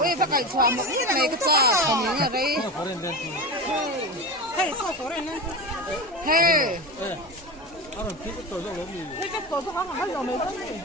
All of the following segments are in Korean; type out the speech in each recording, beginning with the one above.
왜 바깥 좋아 먹는 거 그자 거는 거래. 해 소소래는. 해. 알아, 피부도 좀 너무. 이렇게 도 하면 하려면 되지.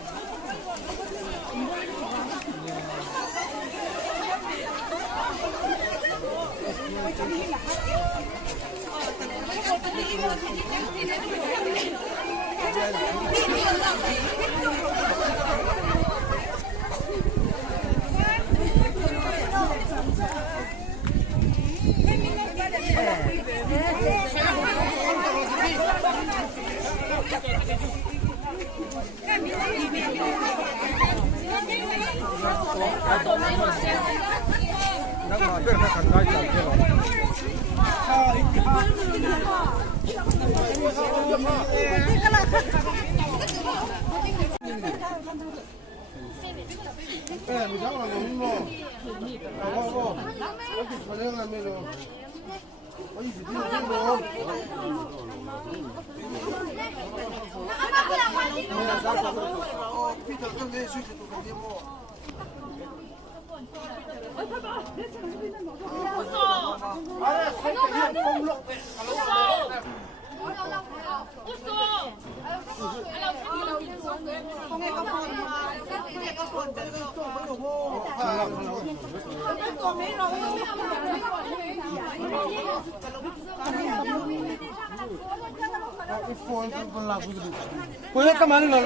나가 앞에 가까이 앉아. 네, 미장은 너무 하고 여기 촬영하면은 어이 비디오 피터 근데 수지도 근데 뭐 아래 살짝 뽕록 Puede tomar la